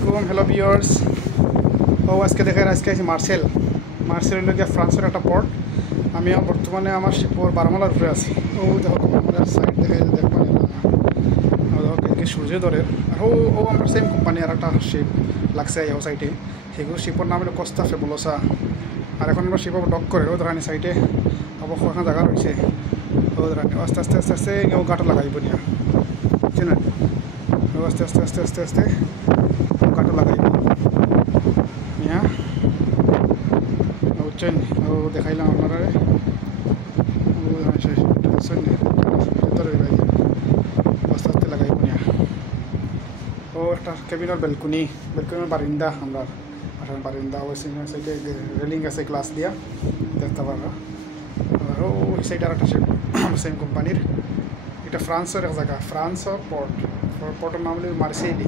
আলাইকুম hello viewers. আজকে দেখেন আজকে আছে মার্সেল হলো ফ্রান্সের একটা পোর্ট। আমি বর্তমানে আমার শিপর বারমালার উপরে আছি। দেখো আমাদের সাইড দেখবেন সূর্য ধরে আর আমার সেম কোম্পানি আর একটা শিপ লাগছে এই সাইডে। সেগুলো শিপর নাম হলো কোস্টা ফেবুলোসা। আর এখন আমরা শিপ ডক করে ধরানি সাইডে অবশ্য ওখানে জায়গা রয়েছে। আস্তে আস্তে আস্তে আস্তে কেউ গাটা লাগাইব নিয়া বুঝছেন না। আস্তে আস্তে আস্তে আস্তে আস্তে গাটা লাগাইব নিয়া বুঝছেন। দেখাইলাম আপনারা আস্তে আস্তে লাগাইব নিয়া। একটা কেবিনের বেলকুনির বারিন্দা আমরা বারিন্দা ওই সাইডে রেলিং আছে গ্লাস দিয়া দেখতে পারবা। আর ওই সাইডে আর একটা সেম কোম্পানির। এটা ফ্রান্সের এক জায়গা, ফ্রান্সের পোর্টের নাম হলো মার্সেইলি।